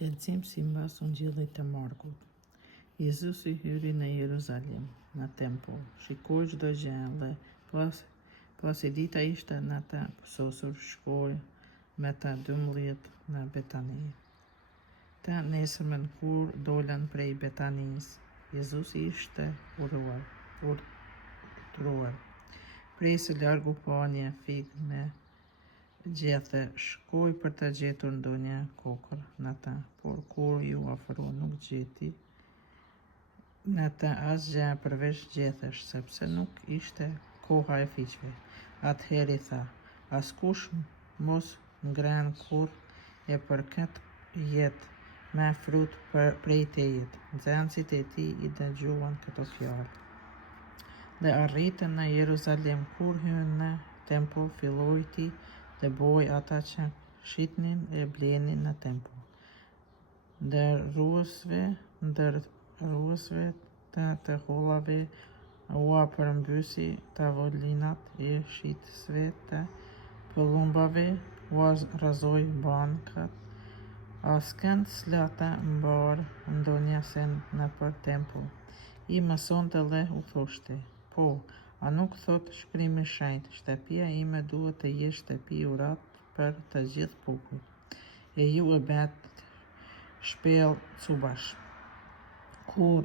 Lexim simbas Ungjillit të Markut. Jezusi hyri në Jeruzalem, në tempull, shikoi çdo gjë dhe pasi dita ishte në të pësosur, shkoi me të 12 në Betani. Të nesërmen kur dolën prej Betanisë, Jezusi ishte udhëruar. Prej së largu pa një fig në gjethe, shkoi për të gjetur ndonjë kokër në të, por kur ju afroi nuk gjeti në të asgjë përveç gjethesh, sepse nuk ishte koha e fiqve. Atëherë i tha: askush mos ngren kurrë e për këtë jetë me frut prej tejit. Nxënësit e tij i dëgjuan këto fjalë dhe arritën në Jeruzalem. Kur hyn në tempull, filloi të bojë ata që shitnin e blenin në tempull. Ndërruesve të hollave ua përmbysi tavolinat e shitësve të pëllumbave, ua rrezoi bankat. Askënd s'la të mbarë ndonjë send nëpër tempull. I mësonte dhe u thoshte: po, a nuk thot Shkrimi i Shenjtë, shtëpia ime duhet të jetë shtëpi uratë për të gjithë popujt, e ju e bët shpellë cubash. Kur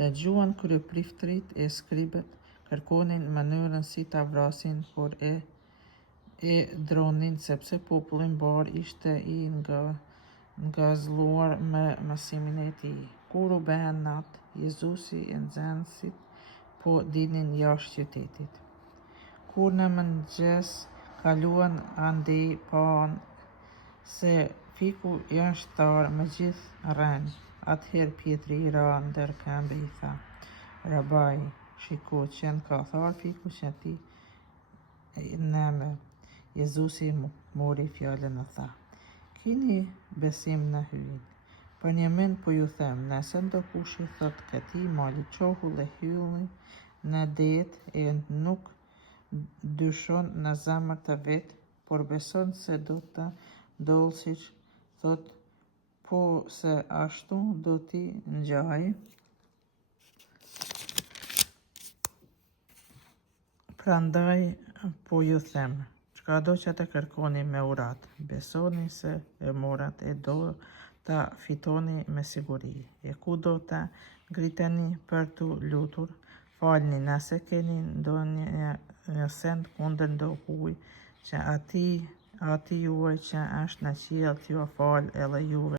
dëgjuan, kryepriftërit e skribët kërkonin mënyrën si ta vrasin, por e dronin, sepse populli mbar ishte i ngazëlluar me mësimin e tij. Kur u bë natë, Jezusi e nxënësit po dilnin jashtë qytetit. Kur në mëngjes kaluan andej, paën se fiku është tarë me gjithë rrënjë. Atëherë Pietri i ra ndër këmbë i tha: Rabai, shiko, qenë ka tharë fiku që ti nëme. Jezusi mori fjalën e tha: kini besim në hyjin. Për një mend po ju them, nëse ndokush i thot këtij mali, çohu dhe hylli në det, e nuk dyshon në zemër të vet, por beson se do të ndodhë siç thot, po se ashtu do t'i ngjajë. Prandaj po ju them, çkado që të kërkoni me urat, besoni se e morët e do ta fitoni me siguri. E ku do të ngriteni për t'u lutur, falni nëse keni ndonjë send kundër ndo huj, që ati juaj që është në qiell t'ju falë edhe juve.